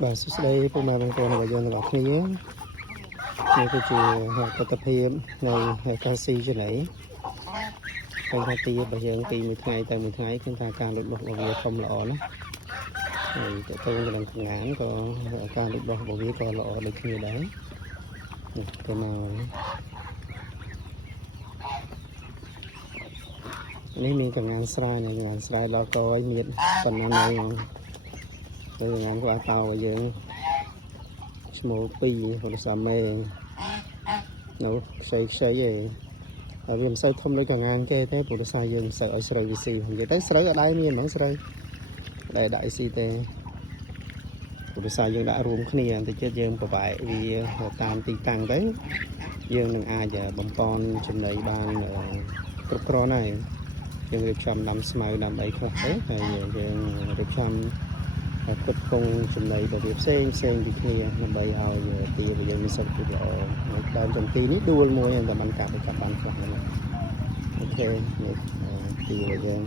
Bà sẽ đây phụ mà bằng con là dân ngọc nghĩa như cái chùa tập hiệp này canxi cho nấy cái hai tia bà dân tì 1 ngày tại 1 ngày chúng ta càng được bọc vào việc không lọ đó rồi để tôi làm ngán có càng được bọc vào việc có lọ được như đấy cái nàoនេះមានកងានស្រែកងានស្រែដល់កឲ្យមានប៉ុណ្ណឹងហើយទៅកងានគាត់តោឲ្យយើងឈ្មោះ2ពលសាមេនៅខ្ចីឯងហើយវាមិនសូវធំដូចកងានគេទេពលសាយើងមិនសូវឲ្យស្រូវវាស៊ីនិយាយទៅស្រូវអត់ដែរមានហ្មងស្រូវដែរដាក់ស៊ីទេពលសាយើងដាក់រួមគ្នាបន្តិចទៀតយើងប្របែកវាតាមទីតាំងទៅយើងនឹងអាចបំពន់ចំណីបានគ្រប់គ្រាន់ហើយយើងរៀបចំដាំស្មៅដាំអីខ្លះទៅហើយយើងរៀបចំគិតគង់ចំណីរបៀបផ្សេងពីគ្នាដើម្បីឲ្យទីរបស់យើងមានសុខភាពល្អនៅដើមចំទីនេះដួលមួយតែมันកាប់បានខ្លះហ្នឹងអូខេនេះទីរបស់យើង